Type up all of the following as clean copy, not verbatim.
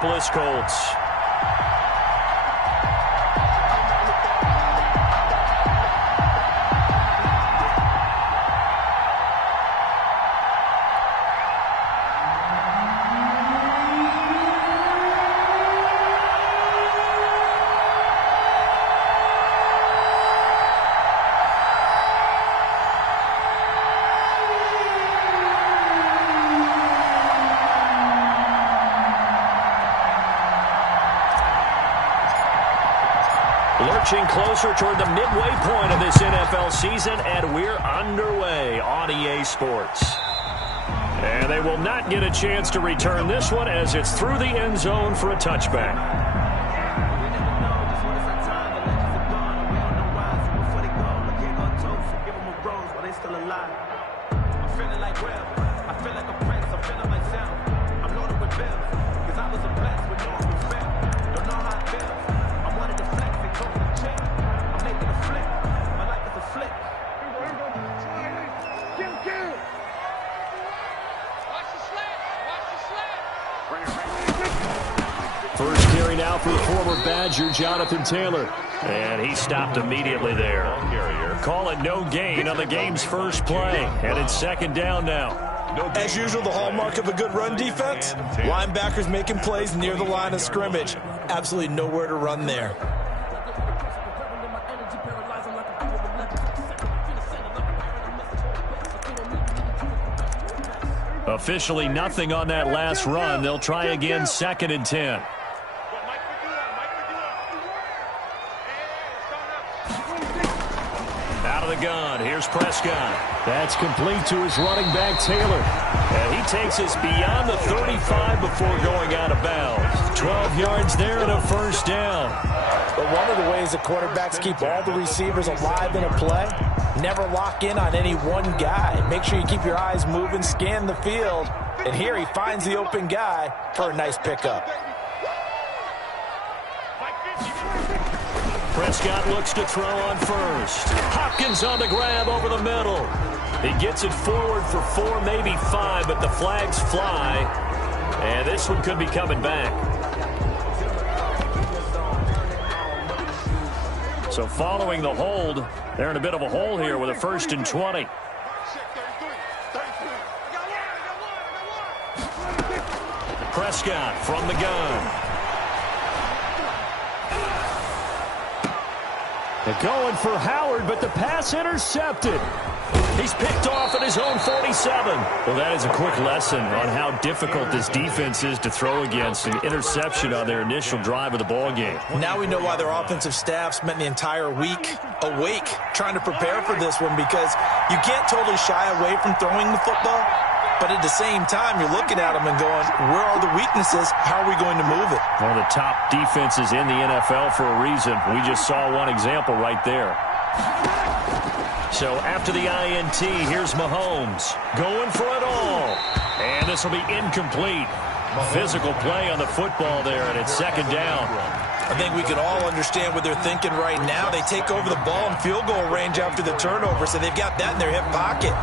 Indianapolis Colts. Lurching closer toward the midway point of this NFL season, and we're underway on EA Sports. And they will not get a chance to return this one as it's through the end zone for a touchback. First carry now for the former Badger, Jonathan Taylor. And he stopped immediately there. Call it no gain on the game's first play. And it's second down now. As usual, the hallmark of a good run defense, linebackers making plays near the line of scrimmage. Absolutely nowhere to run there. Officially nothing on that last run. They'll try again, 2nd and 10. Out of the gun, here's Prescott. That's complete to his running back, Taylor. And he takes us beyond the 35 before going out of bounds. 12 yards there and a first down. But one of the ways the quarterbacks keep all the receivers alive in a play, never lock in on any one guy. Make sure you keep your eyes moving, scan the field. And here he finds the open guy for a nice pickup. Prescott looks to throw on first. Hopkins on the grab over the middle. He gets it forward for 4, maybe 5, but the flags fly. And this one could be coming back. So following the hold, they're in a bit of a hole here with a 1st and 20. Prescott from the gun. They're going for Howard, but the pass intercepted. He's picked off at his own 47. Well, that is a quick lesson on how difficult this defense is to throw against. An interception on their initial drive of the ball game. Now we know why their offensive staff spent the entire week awake trying to prepare for this one, because you can't totally shy away from throwing the football. But at the same time, you're looking at them and going, where are the weaknesses? How are we going to move it? One of the top defenses in the NFL for a reason. We just saw one example right there. So after the INT, here's Mahomes going for it all. And this will be incomplete. Physical play on the football there, and it's 2nd down. I think we could all understand what they're thinking right now. They take over the ball in field goal range after the turnover, so they've got that in their hip pocket.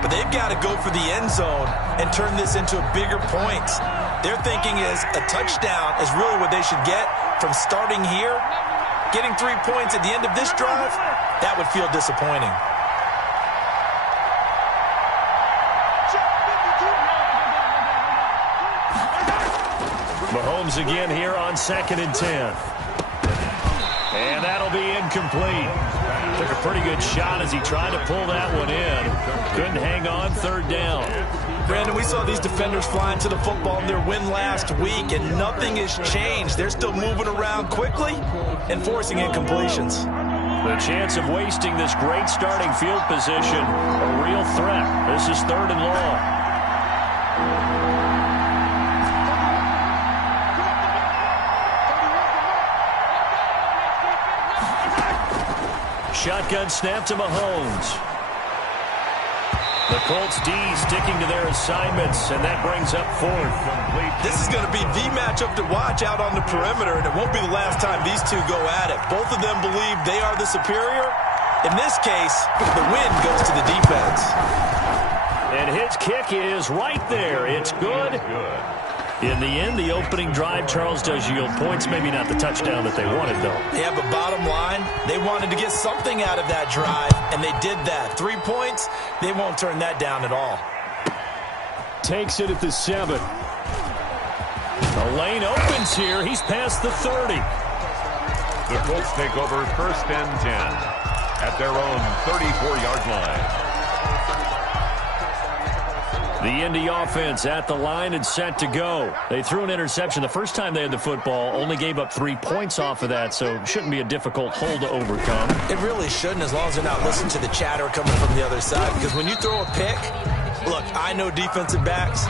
But they've got to go for the end zone and turn this into bigger points. Their thinking is a touchdown is really what they should get from starting here. Getting 3 points at the end of this drive, that would feel disappointing. Mahomes again here on 2nd and 10. And that'll be incomplete. Took a pretty good shot as he tried to pull that one in. Couldn't hang on, 3rd down. Brandon, we saw these defenders flying to the football in their win last week, and nothing has changed. They're still moving around quickly and forcing incompletions. The chance of wasting this great starting field position, a real threat. This is 3rd and long. Shotgun snap to Mahomes. The Colts D sticking to their assignments, and that brings up 4th. This is going to be the matchup to watch out on the perimeter, and it won't be the last time these two go at it. Both of them believe they are the superior. In this case, the win goes to the defense. And his kick is right there. It's good. In the end, the opening drive, Charles, does yield points. Maybe not the touchdown that they wanted, though. Yeah, but bottom line, they wanted to get something out of that drive, and they did that. 3 points, they won't turn that down at all. Takes it at the 7. The lane opens here. He's past the 30. The Colts take over 1st and 10 at their own 34-yard line. The Indy offense at the line and set to go. They threw an interception the first time they had the football, only gave up 3 points off of that, so it shouldn't be a difficult hole to overcome. It really shouldn't, as long as they're not listening to the chatter coming from the other side, because when you throw a pick, look, I know defensive backs,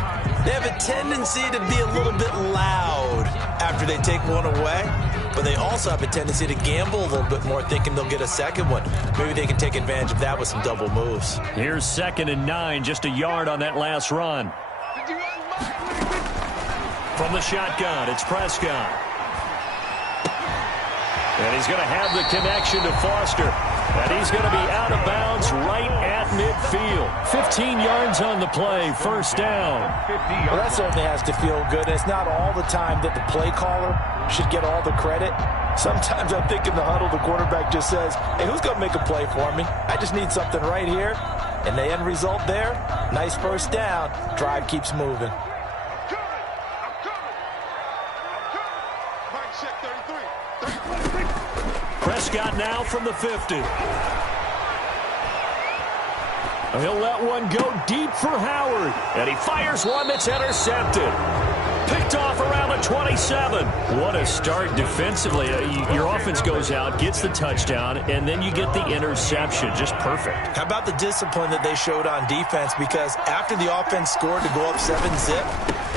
they have a tendency to be a little bit loud after they take one away, but they also have a tendency to gamble a little bit more, thinking they'll get a second one. Maybe they can take advantage of that with some double moves. Here's 2nd and 9, just a yard on that last run. From the shotgun, it's Prescott. And he's going to have the connection to Foster. And he's going to be out of bounds right at midfield. 15 yards on the play, 1st down. Well, that certainly has to feel good. It's not all the time that the play caller should get all the credit. Sometimes I think in the huddle, the quarterback just says, hey, who's going to make a play for me? I just need something right here. And the end result there, nice 1st down. Drive keeps moving. Prescott now from the 50. He'll let one go deep for Howard. And he fires one that's intercepted. Picked off around the 27. What a start defensively. Your offense goes out, gets the touchdown, and then you get the interception. Just perfect. How about the discipline that they showed on defense? Because after the offense scored to go up 7-zip,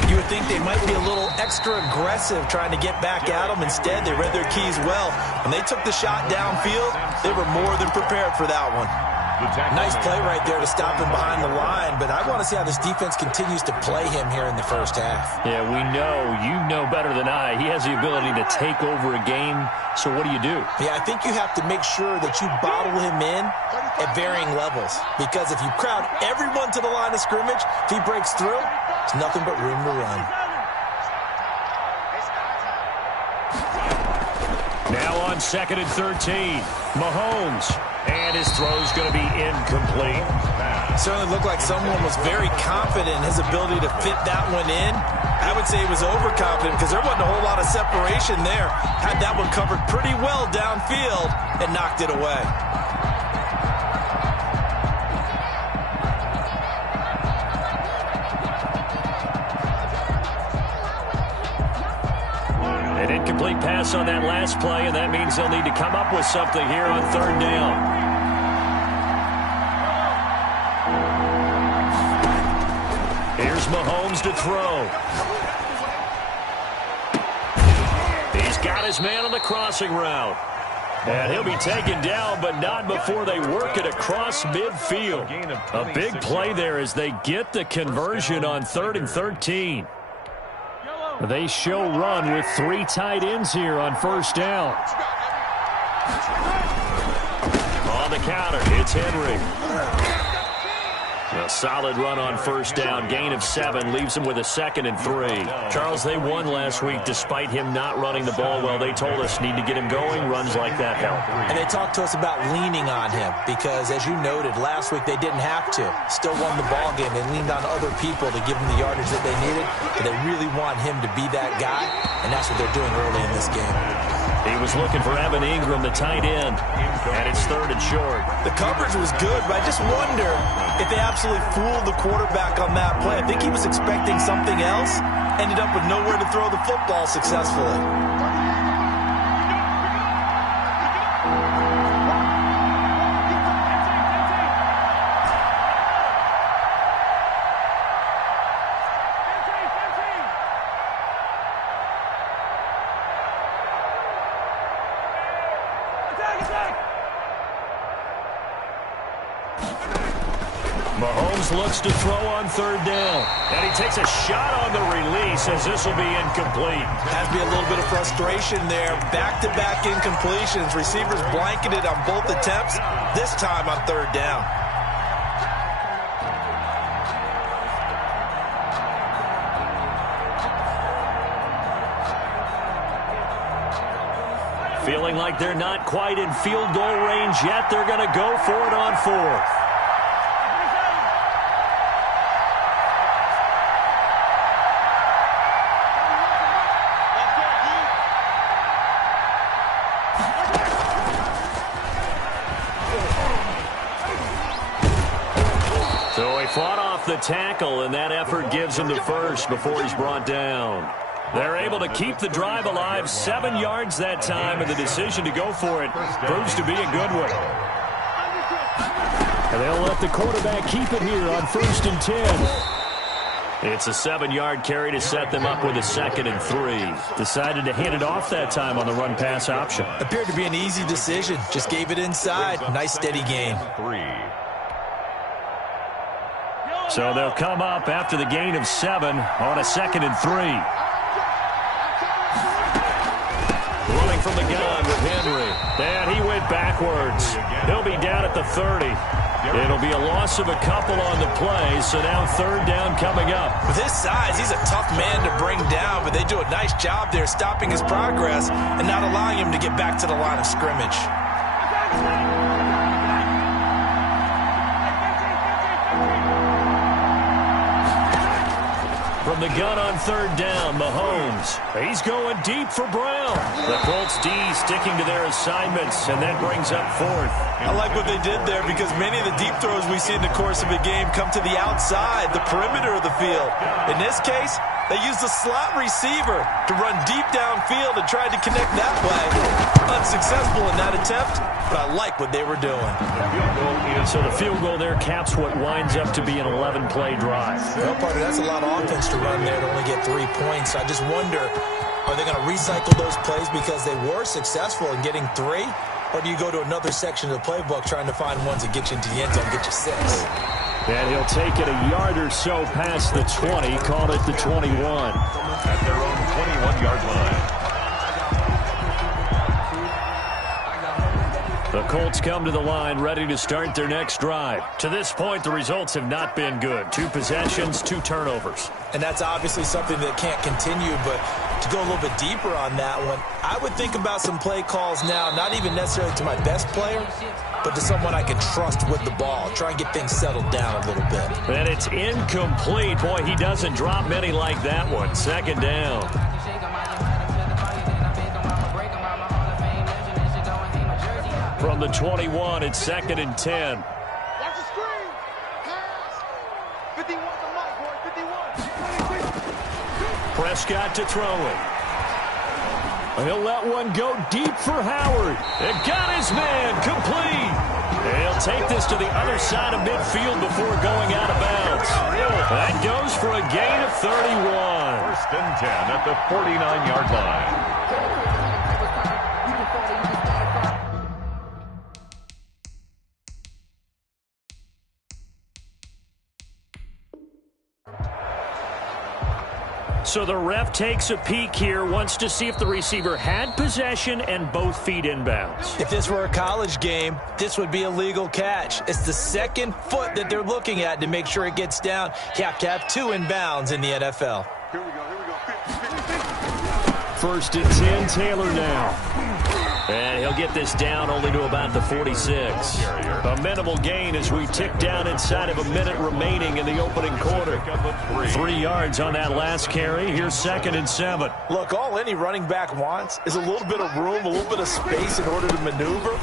you would think they might be a little extra aggressive trying to get back at them. Instead, they read their keys well. When they took the shot downfield, they were more than prepared for that one. Nice play right there to stop him behind the line, but I want to see how this defense continues to play him here in the 1st half. Yeah, we know. You know better than I. He has the ability to take over a game, so what do you do? Yeah, I think you have to make sure that you bottle him in at varying levels, because if you crowd everyone to the line of scrimmage, if he breaks through, it's nothing but room to run. Now on 2nd and 13, Mahomes. And his throw's going to be incomplete. Certainly looked like someone was very confident in his ability to fit that one in. I would say he was overconfident because there wasn't a whole lot of separation there. Had that one covered pretty well downfield and knocked it away. An incomplete pass on that last play, and that means they'll need to come up with something here on 3rd down. Here's Mahomes to throw. He's got his man on the crossing route. And he'll be taken down, but not before they work it across midfield. A big play there as they get the conversion on 3rd and 13. They show run with 3 tight ends here on 1st down. On the counter, it's Henry. A solid run on 1st down. Gain of 7 leaves them with a 2nd and 3. Charles, they won last week despite him not running the ball well. They told us need to get him going. Runs like that help. And they talked to us about leaning on him because, as you noted, last week they didn't have to. Still won the ball game. They leaned on other people to give them the yardage that they needed. But they really want him to be that guy, and that's what they're doing early in this game. He was looking for Evan Ingram, the tight end, and it's 3rd and short. The coverage was good, but I just wonder if they absolutely fooled the quarterback on that play. I think he was expecting something else, ended up with nowhere to throw the football successfully. Mahomes looks to throw on 3rd down. And he takes a shot on the release as this will be incomplete. Has to be a little bit of frustration there. Back-to-back incompletions. Receivers blanketed on both attempts, this time on 3rd down. Feeling like they're not quite in field goal range yet. They're going to go for it on fourth. So he fought off the tackle, and that effort gives him the first before he's brought down. They're able to keep the drive alive, 7 yards that time, and the decision to go for it proves to be a good one. And they'll let the quarterback keep it here on 1st and 10. It's a 7-yard carry to set them up with a 2nd and 3. Decided to hand it off that time on the run-pass option. Appeared to be an easy decision. Just gave it inside. Nice, steady gain. So they'll come up after the gain of 7 on a 2nd and 3. Running from the gun with Henry. And he went backwards. He'll be down at the 30. It'll be a loss of a couple on the play, so now 3rd down coming up. With his size, he's a tough man to bring down, but they do a nice job there stopping his progress and not allowing him to get back to the line of scrimmage. From the gun on 3rd down, Mahomes. He's going deep for Brown. The Colts D sticking to their assignments, and that brings up 4th. I like what they did there because many of the deep throws we see in the course of a game come to the outside, the perimeter of the field. In this case, they used the slot receiver to run deep downfield and tried to connect that way. Unsuccessful in that attempt, but I like what they were doing. So the field goal there caps what winds up to be an 11-play drive. Well, partner, that's a lot of offense to run there to only get 3 points. I just wonder, are they going to recycle those plays because they were successful in getting 3? Or do you go to another section of the playbook trying to find ones that get you into the end zone, get you 6? And he'll take it a yard or so past the 20, call it the 21. At their own 21-yard line. The Colts come to the line ready to start their next drive. To this point, the results have not been good. 2 possessions, 2 turnovers. And that's obviously something that can't continue, but to go a little bit deeper on that one, I would think about some play calls now, not even necessarily to my best player, but to someone I can trust with the ball. Try and get things settled down a little bit. And it's incomplete. Boy, he doesn't drop many like that one. 2nd down. From the 21, it's 2nd and 10. Watch the screen. Pass. 51 to Mike, boy. 51. Prescott to throw it. He'll let one go deep for Howard. It got his man complete. He'll take this to the other side of midfield before going out of bounds. That goes for a gain of 31. 1st and 10 at the 49-yard line. So the ref takes a peek here, wants to see if the receiver had possession and both feet inbounds. If this were a college game, this would be a legal catch. It's the 2nd foot that they're looking at to make sure it gets down. You have to have 2 inbounds in the NFL. Here we go. 1st and 10, Taylor now. And he'll get this down only to about the 46. A minimal gain as we tick down inside of a minute remaining in the opening quarter. 3 yards on that last carry. Here's 2nd and 7. Look, all any running back wants is a little bit of room, a little bit of space in order to maneuver.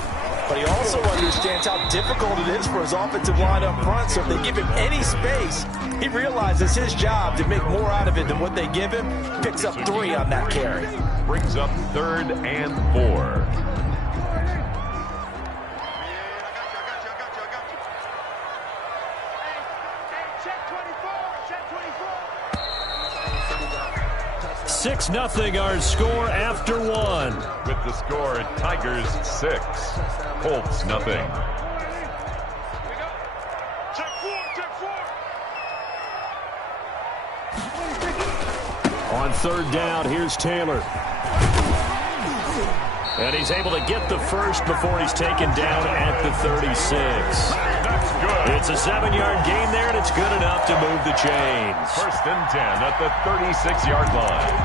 But he also understands how difficult it is for his offensive line up front. So if they give him any space, he realizes his job to make more out of it than what they give him. Picks up 3 on that carry. Brings up 3rd and 4. Check 24. 6-0 our score after 1. With the score, Tigers 6, Colts nothing. On 3rd down, here's Taylor. And he's able to get the first before he's taken down at the 36. That's good. It's a 7-yard gain there, and it's good enough to move the chains. 1st and 10 at the 36-yard line.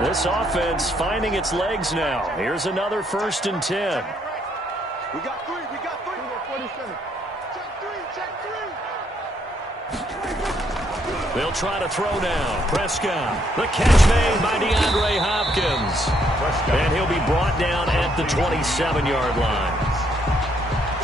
This offense finding its legs now. Here's another 1st and 10. We got three. 47. Check three. They'll try to throw down. Prescott. The catch made by DeAndre Hopkins. And he'll be brought down at the 27-yard line.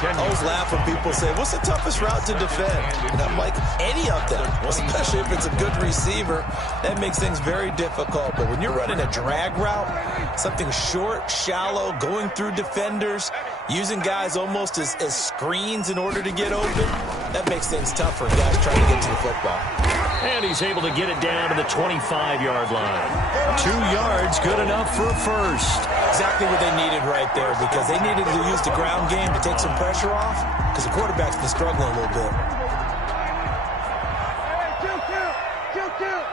I always laugh when people say, what's the toughest route to defend? And I'm like, any of them, especially if it's a good receiver. That makes things very difficult. But when you're running a drag route, something short, shallow, going through defenders, using guys almost as screens in order to get open, that makes things tough for guys trying to get to the football. And he's able to get it down to the 25-yard line. 2 yards, good enough for a first. Exactly what they needed right there, because they needed to use the ground game to take some pressure off, because the quarterback's been struggling a little bit. Kill.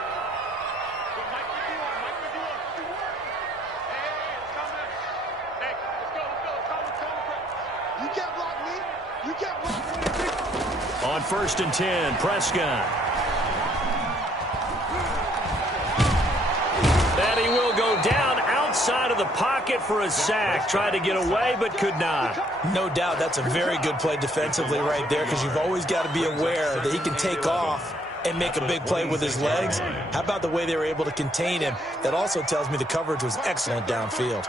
You can't block me. On 1st and 10, Prescott. And he will go down outside of the pocket for a sack. Tried to get away, but could not. No doubt that's a very good play defensively right there, because you've always got to be aware that he can take off and make a big play with his legs. How about the way they were able to contain him? That also tells me the coverage was excellent downfield.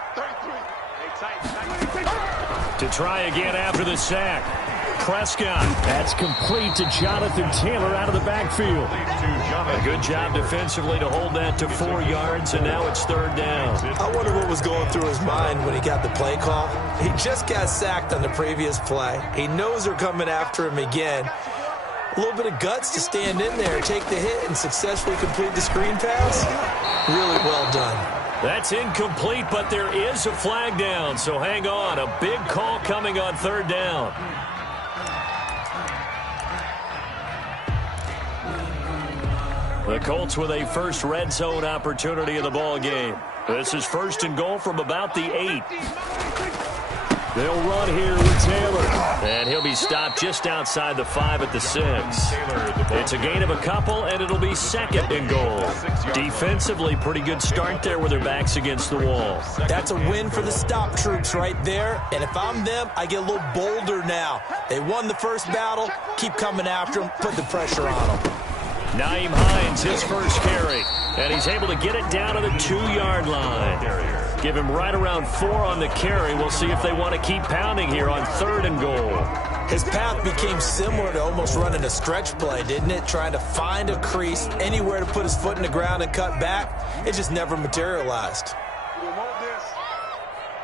To try again after the sack. Prescott. That's complete to Jonathan Taylor out of the backfield. A good job defensively to hold that to 4 yards, and now it's 3rd down. I wonder what was going through his mind when he got the play call. He just got sacked on the previous play. He knows they're coming after him again. A little bit of guts to stand in there, take the hit, and successfully complete the screen pass. Really well done. That's incomplete, but there is a flag down, so hang on. A big call coming on 3rd down. The Colts with a first red zone opportunity in the ball game. This is 1st and goal from about the 8. They'll run here with Taylor. And he'll be stopped just outside the 5 at the 6. It's a gain of a couple, and it'll be 2nd and goal. Defensively, pretty good start there with their backs against the wall. That's a win for the stop troops right there. And if I'm them, I get a little bolder now. They won the first battle. Keep coming after them. Put the pressure on them. Nyheim Hines, his first carry. And he's able to get it down to the 2-yard line. Give him right around 4 on the carry. We'll see if they want to keep pounding here on 3rd and goal. His path became similar to almost running a stretch play, didn't it? Trying to find a crease, anywhere to put his foot in the ground and cut back. It just never materialized.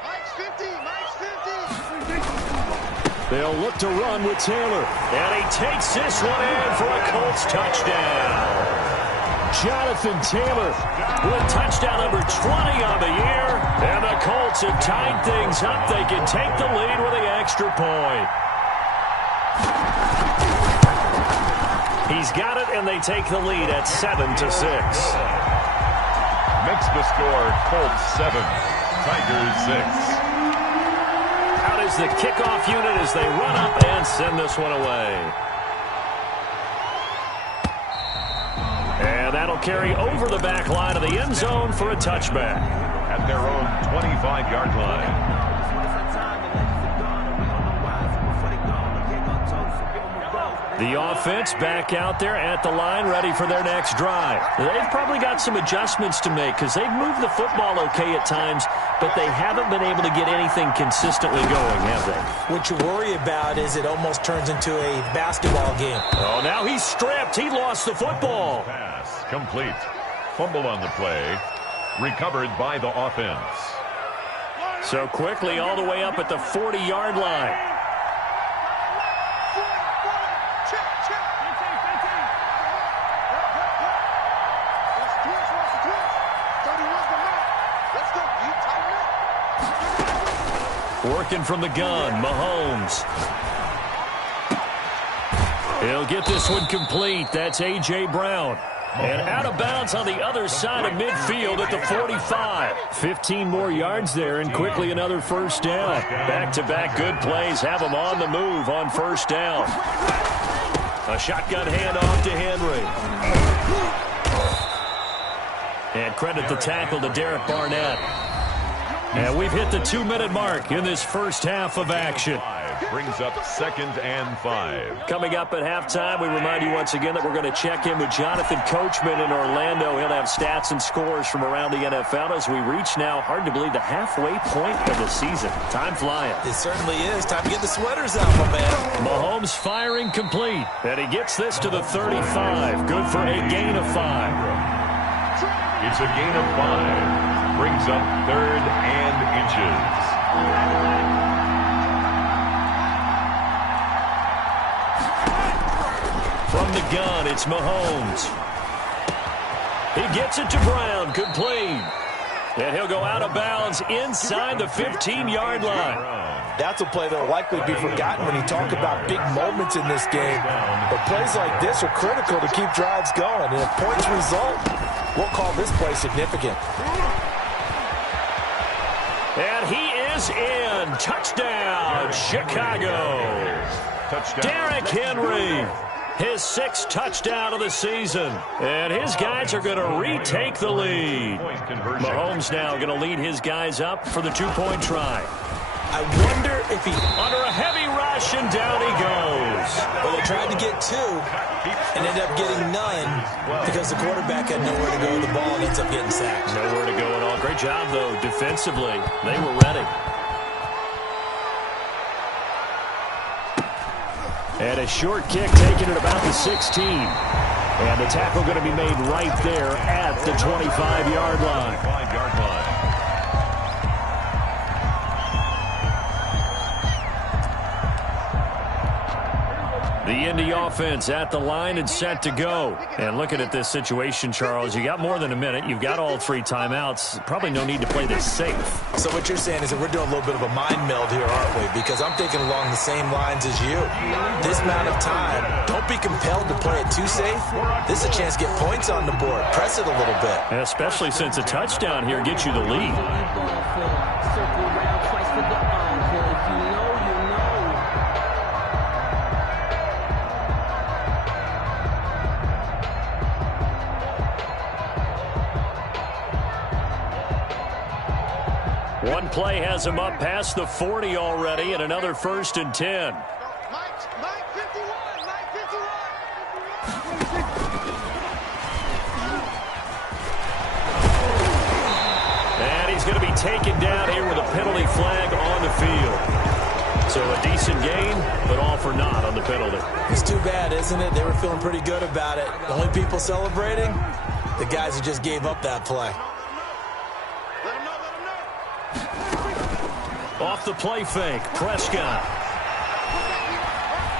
Mike's 50. They'll look to run with Taylor. And he takes this one in for a Colts touchdown. Jonathan Taylor with touchdown number 20 on the year. And the Colts have tied things up. They can take the lead with the extra point. He's got it, and they take the lead at 7-6. Makes the score Colts 7, Tigers 6. Out is the kickoff unit as they run up and send this one away. And that'll carry over the back line of the end zone for a touchback. At their own 25-yard line. The offense back out there at the line, ready for their next drive. They've probably got some adjustments to make because they've moved the football okay at times, but they haven't been able to get anything consistently going, have they? What you worry about is it almost turns into a basketball game. Oh, now he's stripped. He lost the football. Pass complete. Fumble on the play. Recovered by the offense. So quickly all the way up at the 40-yard line. Working from the gun, Mahomes. He'll get this one complete. That's A.J. Brown. And out of bounds on the other side of midfield at the 45. 15 more yards there, and quickly another first down. Back-to-back good plays have them on the move on first down. A shotgun handoff to Henry. And credit the tackle to Derek Barnett. And we've hit the 2-minute mark in this first half of action. Brings up 2nd and 5. Coming up at halftime, we remind you once again that we're going to check in with Jonathan Coachman in Orlando. He'll have stats and scores from around the NFL as we reach now, hard to believe, the halfway point of the season. Time flying. It certainly is. Time to get the sweaters out, my man. Mahomes firing complete. And he gets this to the 35. Good for a gain of 5. It's a gain of 5. Brings up 3rd and inches. From the gun, it's Mahomes. He gets it to Brown, complete. And he'll go out of bounds inside the 15-yard line. That's a play that will likely be forgotten when you talk about big moments in this game. But plays like this are critical to keep drives going. And if points result, we'll call this play significant. And he is in. Touchdown, Chicago. Touchdown. Derrick Henry. His 6th touchdown of the season. And his guys are going to retake the lead. Mahomes now going to lead his guys up for the 2-point try. I wonder if he... Under a heavy rush, and down he goes. Well, they tried to get 2 and ended up getting none because the quarterback had nowhere to go with the ball and ends up getting sacked. Nowhere to go at all. Great job, though, defensively. They were ready. And a short kick taken at about the 16. And the tackle going to be made right there at the 25-yard line. 25-yard line. The Indy offense at the line and set to go. And looking at this situation, Charles, you got more than a minute. You've got all 3 timeouts. Probably no need to play this safe. So what you're saying is that we're doing a little bit of a mind meld here, aren't we? Because I'm thinking along the same lines as you. This amount of time, don't be compelled to play it too safe. This is a chance to get points on the board. Press it a little bit. And especially since a touchdown here gets you the lead. One play has him up past the 40 already, and another 1st and 10. Mike 51, Mike 51. And he's going to be taken down here with a penalty flag on the field. So a decent gain, but all for naught on the penalty. It's too bad, isn't it? They were feeling pretty good about it. The only people celebrating, the guys who just gave up that play. Off the play fake, Prescott.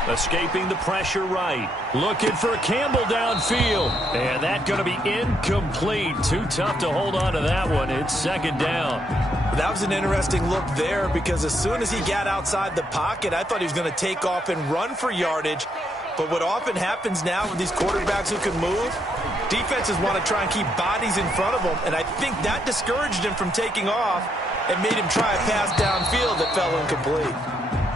Escaping the pressure right. Looking for Campbell downfield. And that's going to be incomplete. Too tough to hold on to that one. It's 2nd down. That was an interesting look there because as soon as he got outside the pocket, I thought he was going to take off and run for yardage. But what often happens now with these quarterbacks who can move, defenses want to try and keep bodies in front of them. And I think that discouraged him from taking off and made him try a pass downfield that fell incomplete.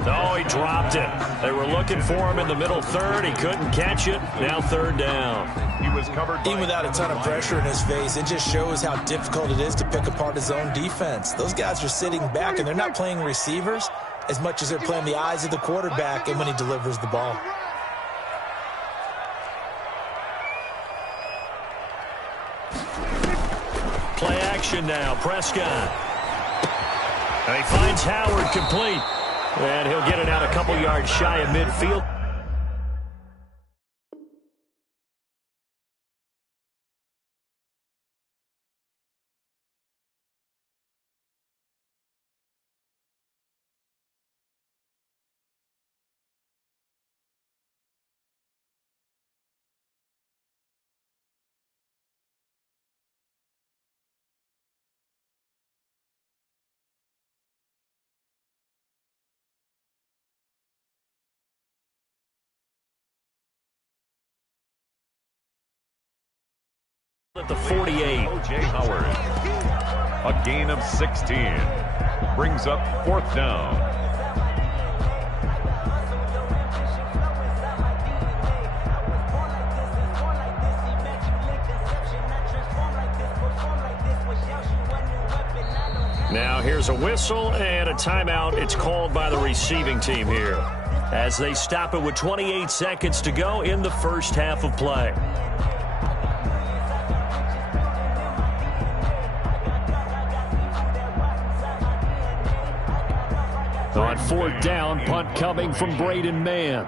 No, he dropped it. They were looking for him in the middle 3rd. He couldn't catch it. Now 3rd down. He was covered even without a ton of pressure in his face. It just shows how difficult it is to pick apart his own defense. Those guys are sitting back, and they're not playing receivers as much as they're playing the eyes of the quarterback and when he delivers the ball. Play action now. Prescott. And he finds Howard complete. And he'll get it out a couple yards shy of midfield. At the 48. O.J. Howard. A gain of 16. Brings up 4th down. Now here's a whistle and a timeout. It's called by the receiving team here as they stop it with 28 seconds to go in the first half of play. On fourth down, punt coming from Braden Mann.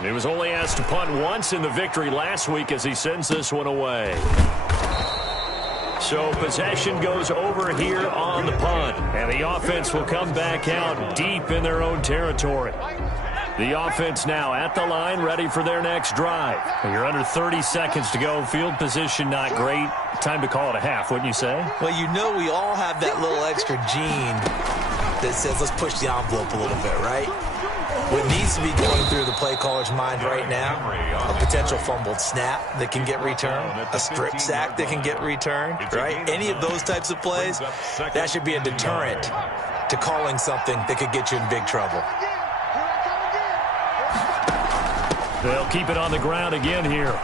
He was only asked to punt once in the victory last week as he sends this one away. So possession goes over here on the punt, and the offense will come back out deep in their own territory. The offense now at the line, ready for their next drive. You're under 30 seconds to go. Field position not great. Time to call it a half, wouldn't you say? Well, you know we all have that little extra gene that says let's push the envelope a little bit, right? What needs to be going through the play caller's mind right now, a potential fumbled snap that can get returned, a strip sack that can get returned, right? Any of those types of plays, that should be a deterrent to calling something that could get you in big trouble. They'll keep it on the ground again here.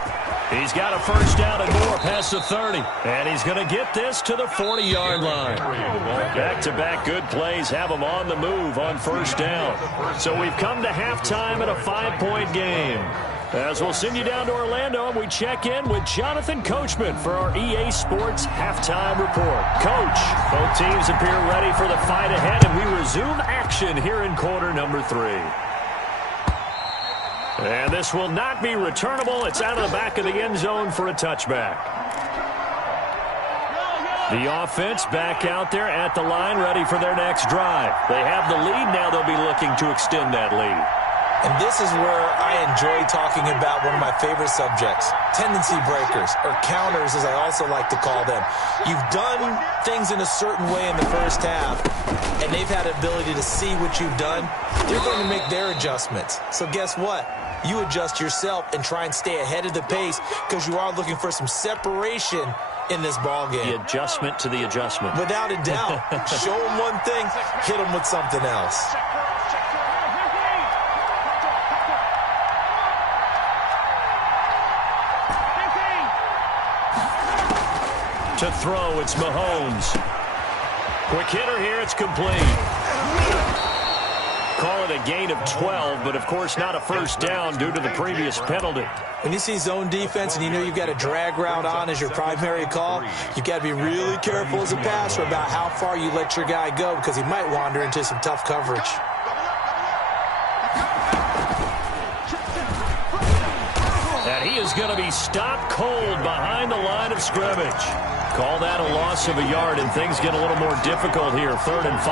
He's got a first down and more past the 30. And he's going to get this to the 40-yard line. Back-to-back good plays have him on the move on first down. So we've come to halftime in a 5-point game. As we'll send you down to Orlando, and we check in with Jonathan Coachman for our EA Sports Halftime Report. Coach, both teams appear ready for the fight ahead, and we resume action here in quarter number 3. And this will not be returnable. It's out of the back of the end zone for a touchback. The offense back out there at the line, ready for their next drive. They have the lead. Now they'll be looking to extend that lead. And this is where I enjoy talking about one of my favorite subjects, tendency breakers, or counters as I also like to call them. You've done things in a certain way in the first half, and they've had an ability to see what you've done. They're going to make their adjustments. So guess what? You adjust yourself and try and stay ahead of the pace because you are looking for some separation in this ball game. The adjustment to the adjustment. Without a doubt. Show them one thing, hit them with something else. To throw, it's Mahomes. Quick hitter here, it's complete. Call it a gain of 12, but of course not a first down due to the previous penalty. When you see zone defense and you know you've got a drag route on as your primary call, you've got to be really careful as a passer about how far you let your guy go because he might wander into some tough coverage. And he is going to be stopped cold behind the line of scrimmage. Call that a loss of a yard, and things get a little more difficult here, 3rd and 5.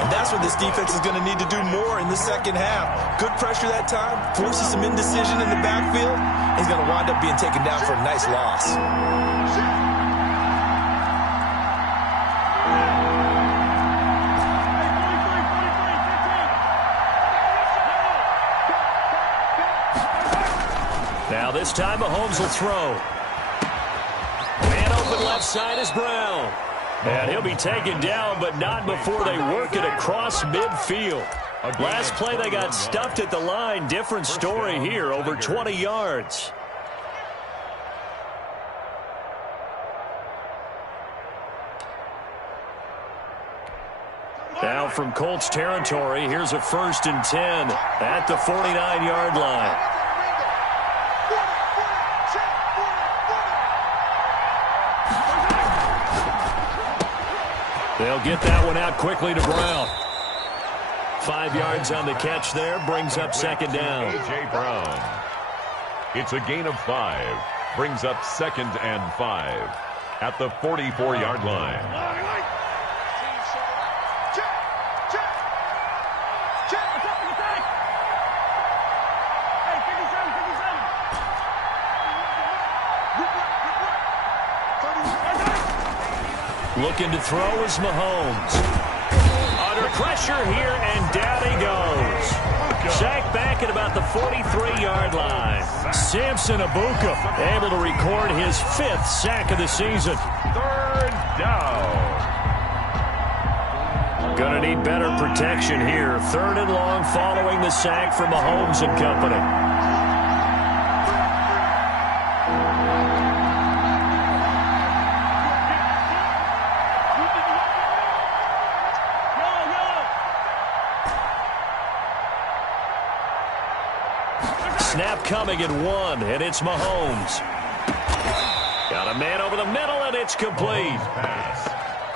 And that's what this defense is going to need to do more in the second half. Good pressure that time, forces some indecision in the backfield. He's going to wind up being taken down for a nice loss. Now this time Mahomes will throw. Open left side is Brown. And he'll be taken down, but not before they work it across midfield. Last play they got stuffed at the line. Different story here, over 20 yards. Now from Colts territory, here's a 1st and 10 at the 49-yard line. They'll get that one out quickly to Brown. 5 yards on the catch there, brings up 2nd down. A.J. Brown. It's a gain of 5, brings up 2nd and 5 at the 44-yard line. Looking to throw is Mahomes. Under pressure here, and down he goes. Sacked back at about the 43-yard line. Samson Abuka able to record his 5th sack of the season. 3rd down. Going to need better protection here. 3rd and long following the sack from Mahomes and company. Snap coming at 1, and it's Mahomes. Got a man over the middle, and it's complete.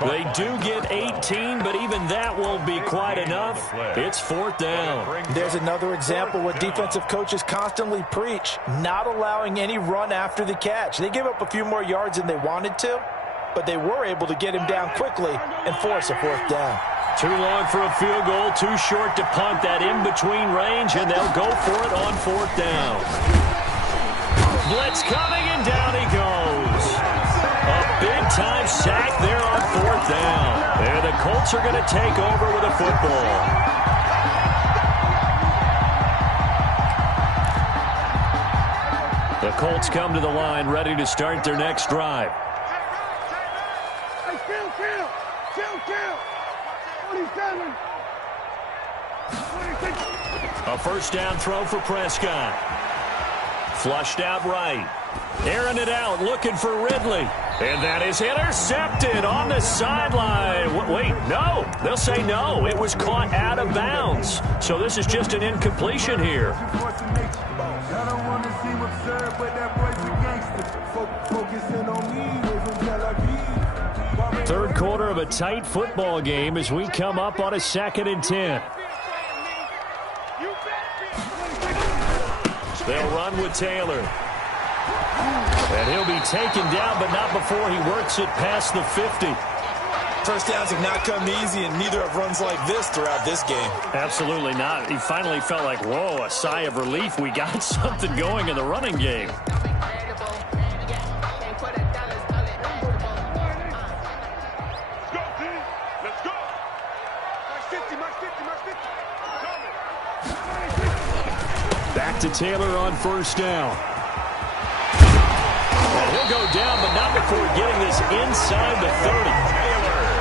They do get 18, but even that won't be quite enough. It's 4th down. There's another example what defensive coaches constantly preach, not allowing any run after the catch. They gave up a few more yards than they wanted to, but they were able to get him down quickly and force a 4th down. Too long for a field goal, too short to punt that in-between range, and they'll go for it on 4th down. Blitz coming, and down he goes. A big-time sack there on 4th down. And the Colts are going to take over with a football. The Colts come to the line, ready to start their next drive. Hey, kill. 47. 46. A first down throw for Prescott. Flushed out right. Airing it out, looking for Ridley. And that is intercepted on the sideline. Wait, no. They'll say no. It was caught out of bounds. So this is just an incompletion here. Third quarter of a tight football game as we come up on a 2nd and 10. They'll run with Taylor. And he'll be taken down, but not before he works it past the 50. First downs have not come easy, and neither have runs like this throughout this game. Absolutely not. He finally felt like, whoa, a sigh of relief. We got something going in the running game. Back to Taylor on first down. And he'll go down, but not before getting this inside the 30.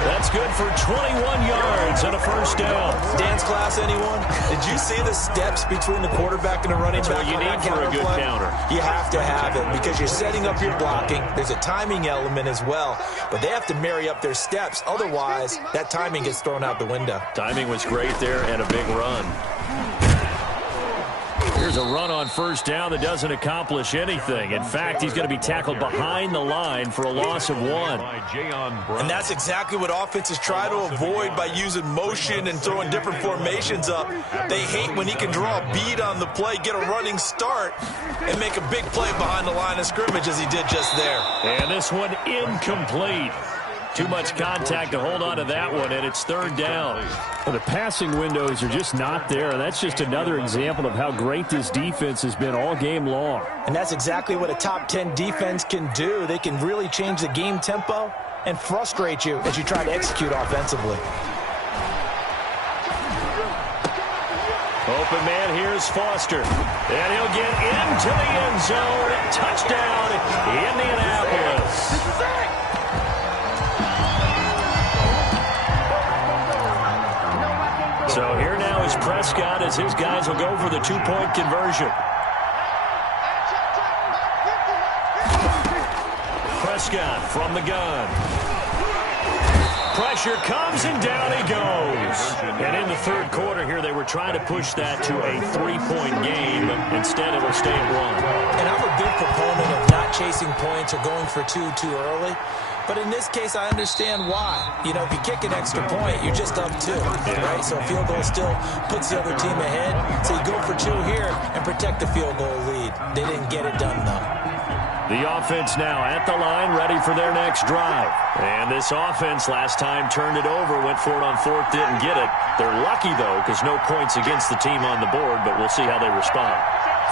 That's good for 21 yards and a first down. Dance class, anyone? Did you see the steps between the quarterback and the running back? That's what you need for a good counter. You have to have it because you're setting up your blocking. There's a timing element as well, but they have to marry up their steps. Otherwise, that timing gets thrown out the window. Timing was great there and a big run. Here's a run on first down that doesn't accomplish anything. In fact, he's going to be tackled behind the line for a loss of 1. And that's exactly what offenses try to avoid by using motion and throwing different formations up. They hate when he can draw a bead on the play, get a running start, and make a big play behind the line of scrimmage as he did just there. And this one incomplete. Too much contact to hold on to that one, and it's 3rd down. Well, the passing windows are just not there. That's just another example of how great this defense has been all game long. And that's exactly what a top 10 defense can do. They can really change the game tempo and frustrate you as you try to execute offensively. Open man, here's Foster. And he'll get into the end zone. Touchdown, Indianapolis. So here now is Prescott as his guys will go for the 2-point conversion. Prescott from the gun. Pressure comes and down he goes. And in the 3rd quarter here, they were trying to push that to a 3-point game. Instead, it'll stay at 1. And I'm a big proponent of not chasing points or going for 2 too early. But in this case, I understand why. You know, if you kick an extra point, you're just up 2, right? So a field goal still puts the other team ahead. So you go for 2 here and protect the field goal lead. They didn't get it done, though. The offense now at the line, ready for their next drive. And this offense last time turned it over, went for it on 4th, didn't get it. They're lucky, though, because no points against the team on the board, but we'll see how they respond.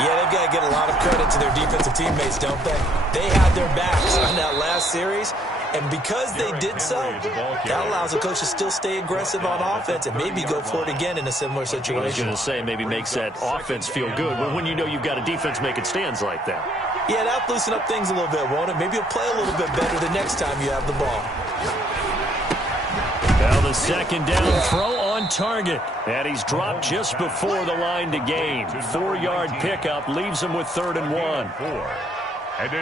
Yeah, they've got to get a lot of credit to their defensive teammates, don't they? They had their backs on that last series. And because they did so, that allows the coach to still stay aggressive on offense and maybe go for it again in a similar situation. I was going to say, maybe makes that offense feel good when you know you've got a defense making stands like that. Yeah, that'll loosen up things a little bit, won't it? Maybe you'll play a little bit better the next time you have the ball. Now the 2nd down throw on target. And he's dropped just before the line to gain. 4-yard pickup leaves him with 3rd and 1.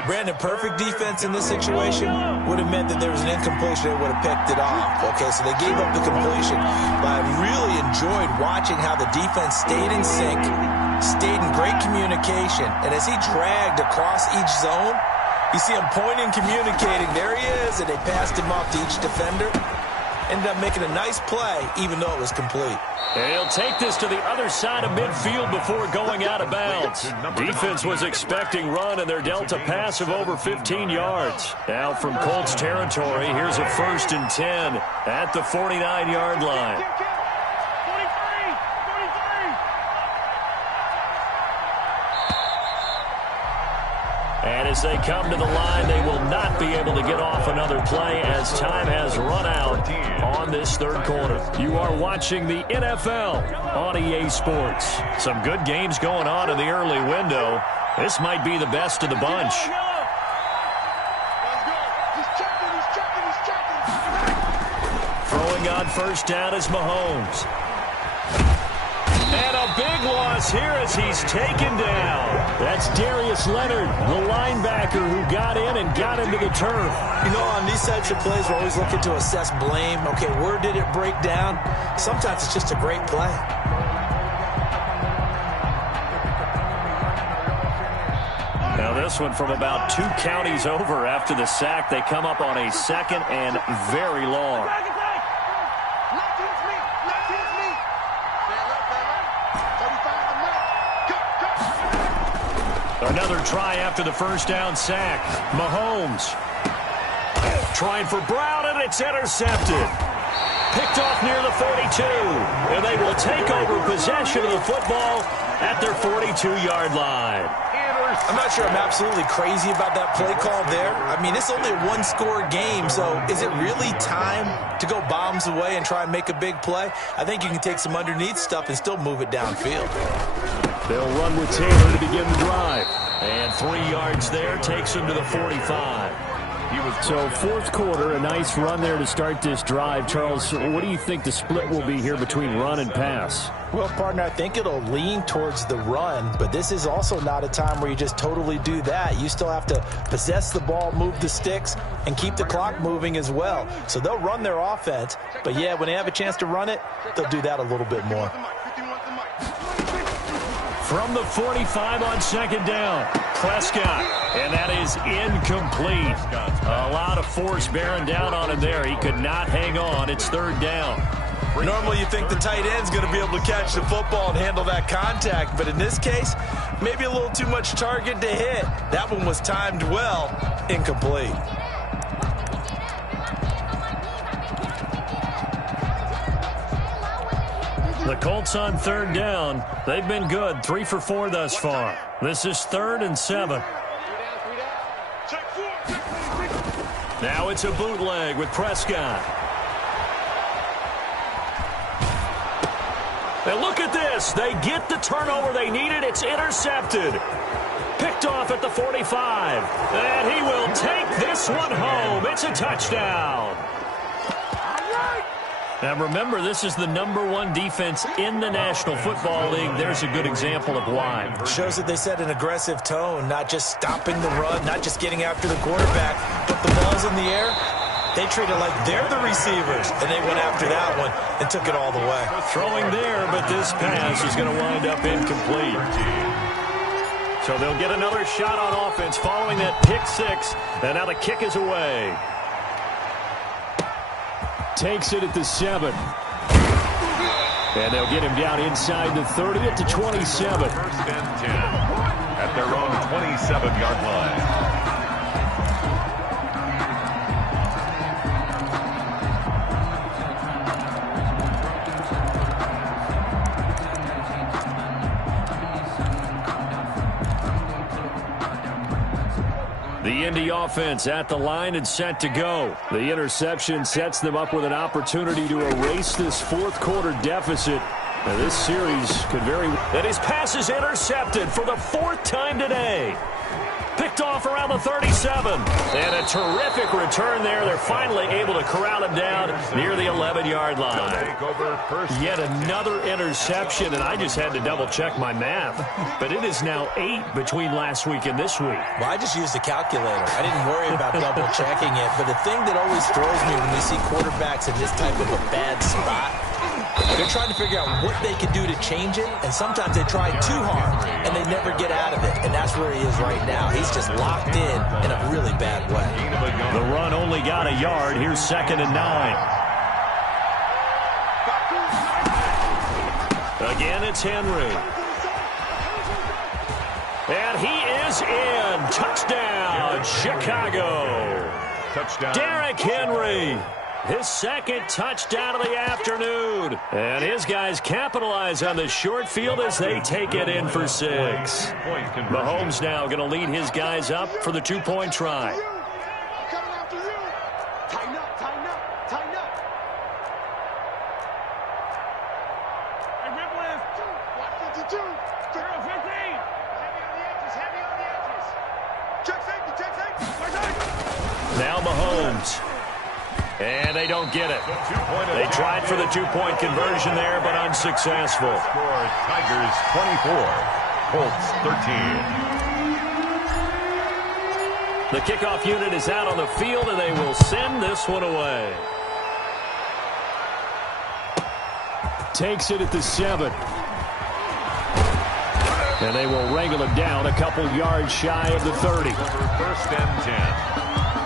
Brandon, perfect defense in this situation would have meant that there was an incompletion. They would have picked it off. Okay, so they gave up the completion. But I really enjoyed watching how the defense stayed in sync, stayed in great communication. And as he dragged across each zone, you see him pointing, communicating. There he is, and they passed him off to each defender. Ended up making a nice play, even though it was complete. And he'll take this to the other side of midfield before going out of bounds. Defense was expecting run, and they're dealt a pass of over 15 yards. Now from Colts territory, here's a 1st and 10 at the 49-yard line. And as they come to the line, they will not be able to get off another play as time has run out on this third quarter. You are watching the NFL on EA Sports. Some good games going on in the early window. This might be the best of the bunch. Throwing on 1st down is Mahomes. And a big loss here as he's taken down. That's Darius Leonard, the linebacker who got in and got into the turf. You know, on these types of plays, we're always looking to assess blame. Okay, where did it break down? Sometimes it's just a great play. Now this one from about 2 counties over after the sack. They come up on a 2nd and very long. Another try after the 1st down sack. Mahomes trying for Brown, and it's intercepted. Picked off near the 42, and they will take over possession of the football at their 42-yard line. I'm not sure I'm absolutely crazy about that play call there. I mean, it's only a 1-score game, so is it really time to go bombs away and try and make a big play? I think you can take some underneath stuff and still move it downfield. They'll run with Taylor to begin the drive. And 3 yards there takes him to the 45. So 4th quarter, a nice run there to start this drive. Charles, what do you think the split will be here between run and pass? Well, partner, I think it'll lean towards the run, but this is also not a time where you just totally do that. You still have to possess the ball, move the sticks, and keep the clock moving as well. So they'll run their offense, but yeah, when they have a chance to run it, they'll do that a little bit more. From the 45 on 2nd down, Prescott, and that is incomplete. A lot of force bearing down on him there. He could not hang on. It's 3rd down. Normally you think the tight end's going to be able to catch the football and handle that contact, but in this case, maybe a little too much target to hit. That one was timed well, incomplete. The Colts on 3rd down. They've been good, 3 for 4 thus far. This is 3rd and 7. Now it's a bootleg with Prescott. And look at this. They get the turnover they needed. It's intercepted. Picked off at the 45. And he will take this one home. It's a touchdown. Now remember, this is the #1 defense in the National Football League. There's a good example of why. Shows that they set an aggressive tone, not just stopping the run, not just getting after the quarterback, but the ball's in the air. They treat it like they're the receivers, and they went after that one and took it all the way. Throwing there, but this pass is going to wind up incomplete. So they'll get another shot on offense following that pick 6, and now the kick is away. Takes it at the 7. And they'll get him down inside the 30 at the 27. 1st and 10 at their own 27-yard line. The Indy offense at the line and set to go. The interception sets them up with an opportunity to erase this 4th quarter deficit. Now this series could very well. And his pass is intercepted for the 4th time today. Picked off around the 37. And a terrific return there. They're finally able to corral him down near the 11-yard line. Yet another interception, and I just had to double-check my math. But it is now 8 between last week and this week. Well, I just used a calculator. I didn't worry about double-checking it. But the thing that always throws me when we see quarterbacks in this type of a bad spot, They're trying to figure out what they can do to change it, and sometimes they try too hard, and they never get out of it, and that's where he is right now. He's just locked in a really bad way. The run only got a yard. Here's 2nd and 9. Again, it's Henry. And he is in. Touchdown, Chicago. Touchdown. Derrick Henry. His 2nd touchdown of the afternoon. And his guys capitalize on the short field as they take it in for 6. Mahomes now going to lead his guys up for the 2-point try. Coming after you. Tighten up, tighten up, tighten up. Hey, Ripple is 2. 152. 0-15. Heavy on the edges, heavy on the edges. Check safety, check safety. Now Mahomes. And they don't get it. They tried for the 2-point conversion there, but unsuccessful. Score Tigers 24, Colts 13. The kickoff unit is out on the field, and they will send this one away. Takes it at the 7. And they will wrangle him down a couple yards shy of the 30. 1st and 10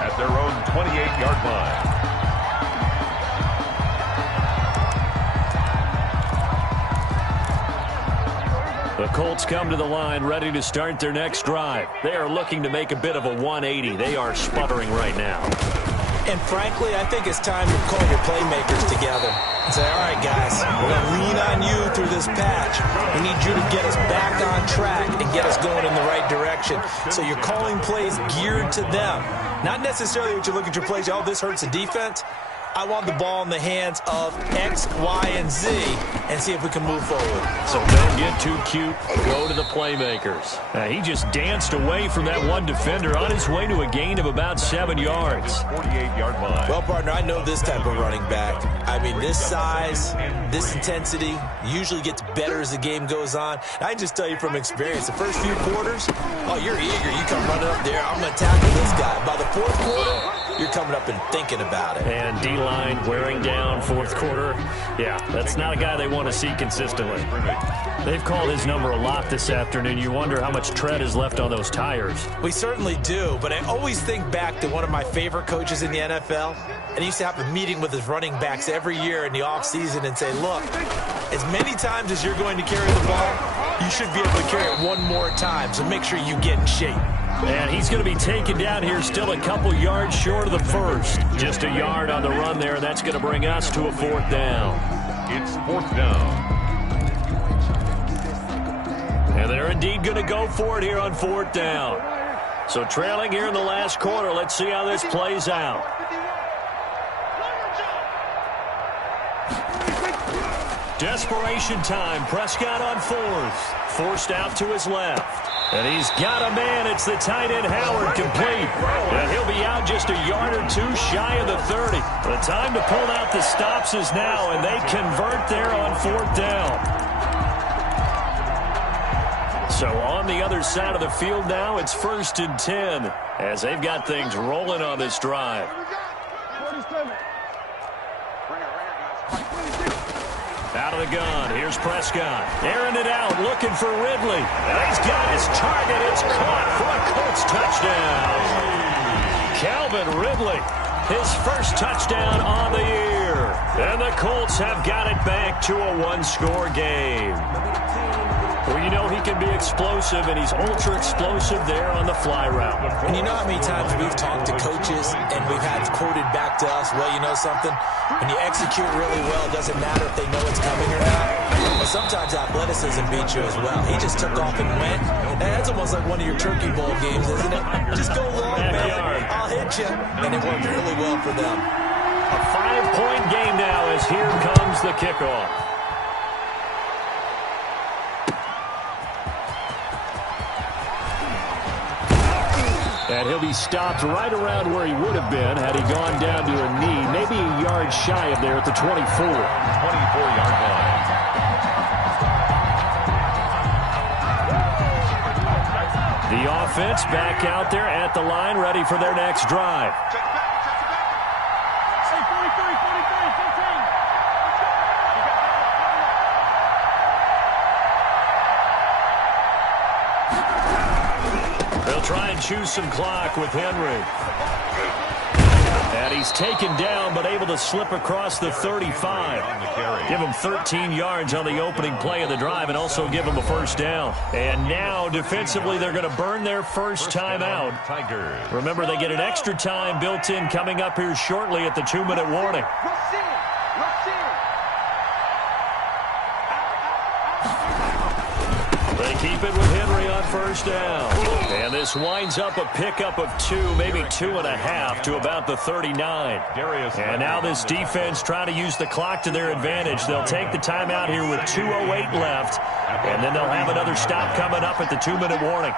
at their own 28-yard line. The Colts come to the line ready to start their next drive. They are looking to make a bit of a 180. They are sputtering right now. And frankly, I think it's time to call your playmakers together and say, all right, guys, we're going to lean on you through this patch. We need you to get us back on track and get us going in the right direction. So you're calling plays geared to them. Not necessarily what you look at your plays, oh, this hurts the defense. I want the ball in the hands of X, Y, and Z and see if we can move forward. So don't get too cute. Go to the playmakers. He just danced away from that one defender on his way to a gain of about 7 yards. 48-yard line. Well, partner, I know this type of running back. I mean, this size, this intensity usually gets better as the game goes on. I can just tell you from experience, the first few quarters, oh, you're eager. You come running up there, I'm going to tackle this guy. By the 4th quarter, you're coming up and thinking about it. And D-line wearing down 4th quarter. Yeah, that's not a guy they want to see consistently. They've called his number a lot this afternoon. You wonder how much tread is left on those tires. We certainly do, but I always think back to one of my favorite coaches in the NFL. And he used to have a meeting with his running backs every year in the offseason and say, look, as many times as you're going to carry the ball, you should be able to carry it one more time, so make sure you get in shape. And he's going to be taken down here still a couple yards short of the 1st. Just a yard on the run there, and that's going to bring us to a 4th down. It's 4th down. And they're indeed going to go for it here on 4th down. So trailing here in the last quarter, let's see how this plays out. Desperation time. Prescott on 4th. Forced out to his left. And he's got a man. It's the tight end Howard, complete. And he'll be out just a yard or 2 shy of the 30. The time to pull out the stops is now, and they convert there on 4th down. So on the other side of the field now, it's 1st and 10 as they've got things rolling on this drive. Out of the gun. Here's Prescott. Airing it out, looking for Ridley. And he's got his target. It's caught for a Colts touchdown. Calvin Ridley, his 1st touchdown on the year. And the Colts have got it back to a 1-score game. Well, you know he can be explosive, and he's ultra-explosive there on the fly route. And you know how many times we've talked to coaches and we've had quoted back to us, well, you know something? When you execute really well, it doesn't matter if they know it's coming or not. But sometimes athleticism beats you as well. He just took off and went. And that's almost like one of your Turkey Bowl games, isn't it? Just go long, man. I'll hit you. And it worked really well for them. A 5-point game now as here comes the kickoff. And he'll be stopped right around where he would have been had he gone down to a knee, maybe a yard shy of there at the 24. 24-yard line. The offense back out there at the line, ready for their next drive. They'll try and choose some clock with Henry. And he's taken down, but able to slip across the 35. Give him 13 yards on the opening play of the drive and also give him a first down. And now, defensively, they're going to burn their first timeout. Remember, they get an extra time built in coming up here shortly at the 2-minute warning. They keep it with Henry on first down. And this winds up a pickup of 2, maybe 2.5 to about the 39. And now this defense trying to use the clock to their advantage. They'll take the timeout here with 2:08 left. And then they'll have another stop coming up at the 2-minute warning.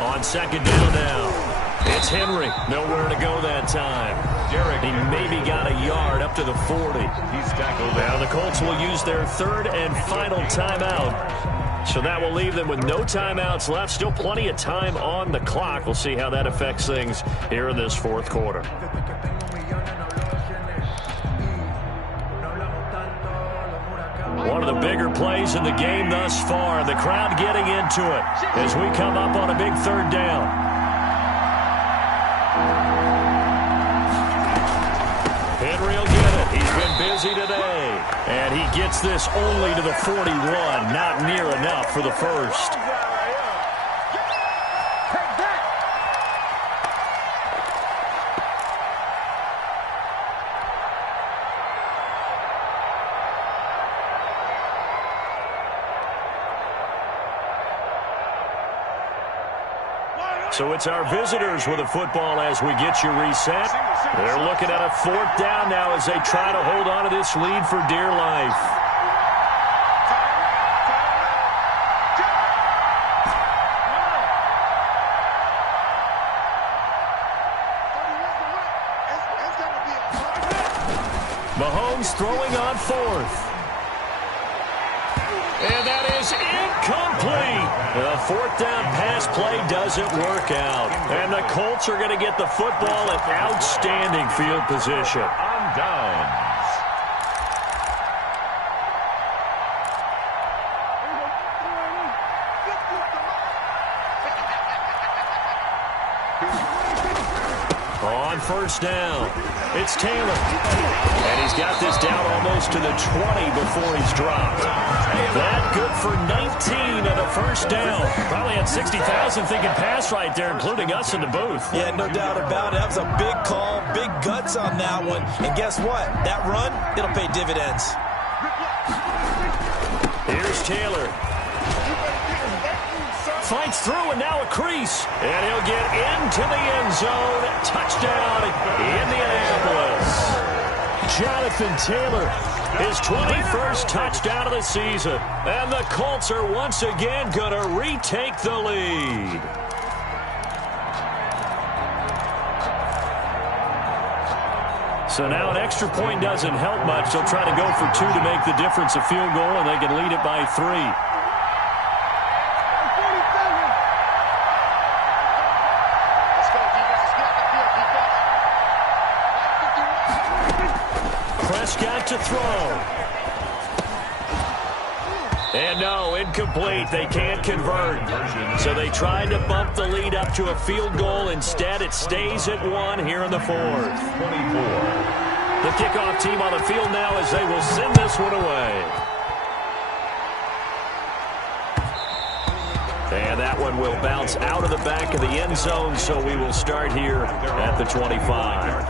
On second down now. It's Henry. Nowhere to go that time. He maybe got a yard up to the 40. He's tackled. Now the Colts will use their third and final timeout. So that will leave them with no timeouts left. Still plenty of time on the clock. We'll see how that affects things here in this fourth quarter. One of the bigger plays in the game thus far. The crowd getting into it as we come up on a big third down. Henry will get it. He's been busy today. And he gets this only to the 41. Not near enough for the first. So it's our visitors with the football as we get you reset. They're looking at a fourth down now as they try to hold on to this lead for dear life. Mahomes throwing on fourth. And that is incomplete. The fourth down pass play doesn't work out. And the Colts are going to get the football in outstanding field position. On downs. On first down, it's Taylor. And he's got this down almost to the 20 before he's dropped. That good for 19 and a first down. Probably had 60,000 thinking pass right there, including us in the booth. Yeah, no doubt about it. That was a big call, big guts on that one. And guess what? That run, it'll pay dividends. Here's Taylor. Fights through and now a crease. And he'll get into the end zone. Touchdown, Indianapolis. Jonathan Taylor, his 21st touchdown of the season. And the Colts are once again going to retake the lead. So now an extra point doesn't help much. They'll try to go for 2 to make the difference a field goal, and they can lead it by 3. Prescott to throw. And no, incomplete. They can't convert. So they tried to bump the lead up to a field goal. Instead, it stays at 1 here in the fourth. 24. The kickoff team on the field now as they will send this one away. And that one will bounce out of the back of the end zone, so we will start here at the 25.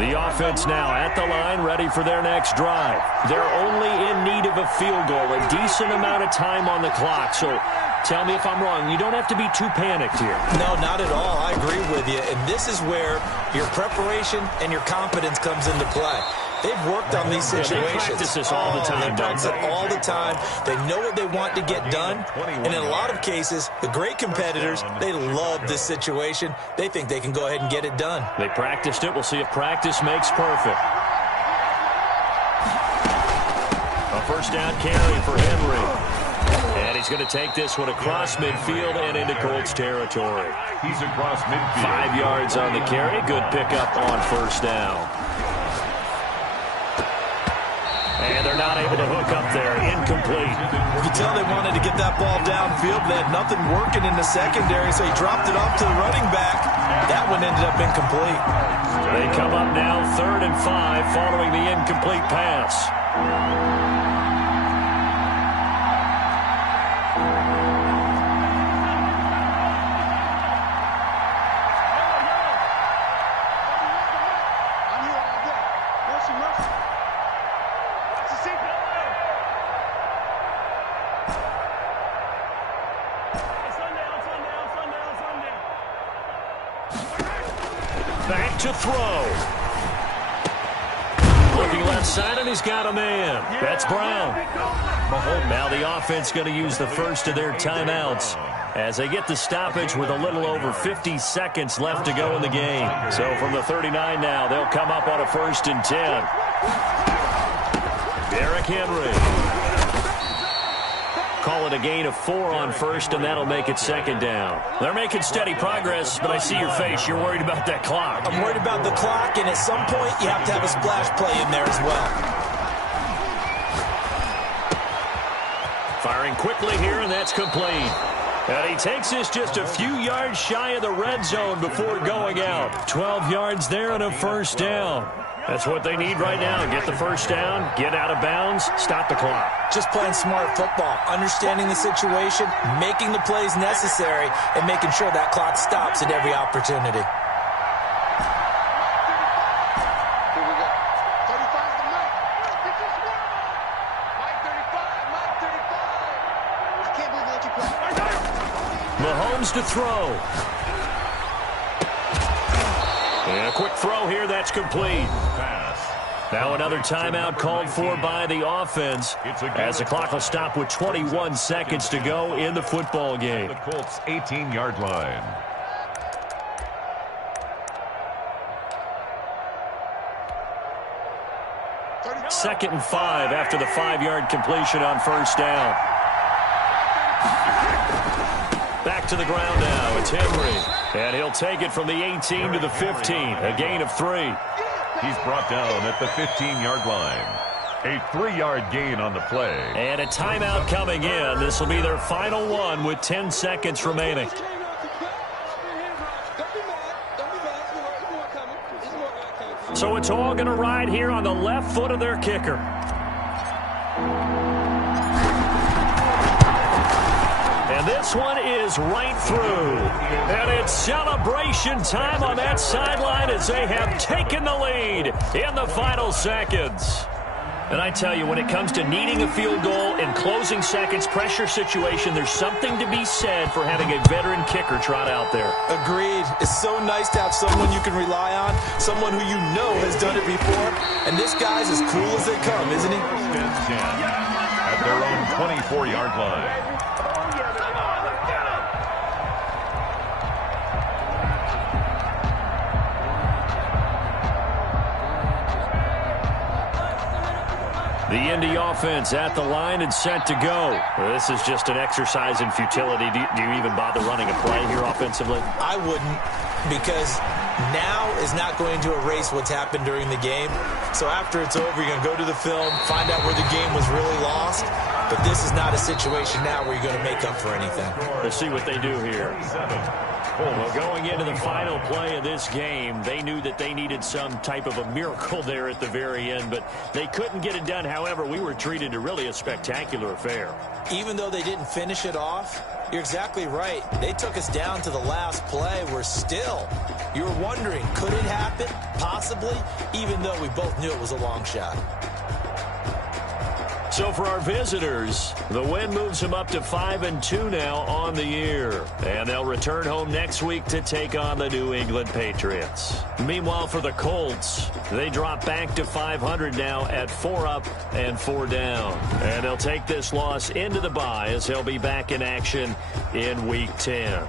The offense now at the line, ready for their next drive. They're only in need of a field goal, a decent amount of time on the clock. So tell me if I'm wrong. You don't have to be too panicked here. No, not at all. I agree with you. And this is where your preparation and your confidence comes into play. They've worked on these situations. They practice this all the time. They practice it all the time. They know what they want to get done. And in a lot of cases, the great competitors, they love this situation. They think they can go ahead and get it done. They practiced it. We'll see if practice makes perfect. A first down carry for Henry. And he's going to take this one across midfield and into Colts territory. He's across midfield. 5 yards on the carry. Good pickup on first down. And they're not able to hook up there. Incomplete. You can tell they wanted to get that ball downfield. They had nothing working in the secondary, so he dropped it off to the running back. That one ended up incomplete. They come up now 3rd and 5 following the incomplete pass. Back to throw. Looking left side, and he's got a man. That's Brown. Now the offense going to use the first of their timeouts as they get the stoppage with a little over 50 seconds left to go in the game. So from the 39 now, they'll come up on a 1st and 10. Derrick Henry. Call it a gain of 4 on first, and that'll make it 2nd down. They're making steady progress, but I see your face. You're worried about that clock. I'm worried about the clock, and at some point, you have to have a splash play in there as well. Firing quickly here, and that's complete. And he takes this just a few yards shy of the red zone before going out. 12 yards there and a 1st down. That's what they need right now. Get the 1st down, get out of bounds, stop the clock. Just playing smart football, understanding the situation, making the plays necessary, and making sure that clock stops at every opportunity. Here we go. 35 to Mike. This is one. Mike 35. Mike 35. I can't believe they let you play. Mahomes to throw. And a quick throw here, that's complete. Pass. Now another timeout called for by the offense as the clock will stop with 21 seconds to go in the football game. The Colts 18-yard line. Second and 5 after the 5-yard completion on 1st down. Back to the ground now. It's Henry. And he'll take it from the 18 to the 15. A gain of 3. He's brought down at the 15-yard line. A 3-yard gain on the play. And a timeout coming in. This will be their final one with 10 seconds remaining. So it's all going to ride here on the left foot of their kicker. And this one is right through. And it's celebration time on that sideline as they have taken the lead in the final seconds. And I tell you, when it comes to needing a field goal in closing seconds, pressure situation, there's something to be said for having a veteran kicker trot out there. Agreed. It's so nice to have someone you can rely on, someone who you know has done it before. And this guy's as cool as they come, isn't he? 10 at their own 24-yard line. The Indy offense at the line and set to go. Well, this is just an exercise in futility. Do you even bother running a play here offensively? I wouldn't, because now is not going to erase what's happened during the game. So after it's over, you're going to go to the film, find out where the game was really lost. But this is not a situation now where you're going to make up for anything. Let's see what they do here. Well, going into the final play of this game, they knew that they needed some type of a miracle there at the very end, but they couldn't get it done. However, we were treated to really a spectacular affair. Even though they didn't finish it off, you're exactly right. They took us down to the last play. We're still, you were wondering, could it happen? Possibly, even though we both knew it was a long shot. So for our visitors, the win moves them up to 5-2 now on the year. And they'll return home next week to take on the New England Patriots. Meanwhile, for the Colts, they drop back to 500 now at 4 up and 4 down. And they'll take this loss into the bye as they'll be back in action in Week 10.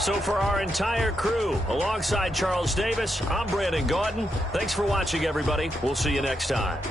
So for our entire crew, alongside Charles Davis, I'm Brandon Gautin. Thanks for watching, everybody. We'll see you next time.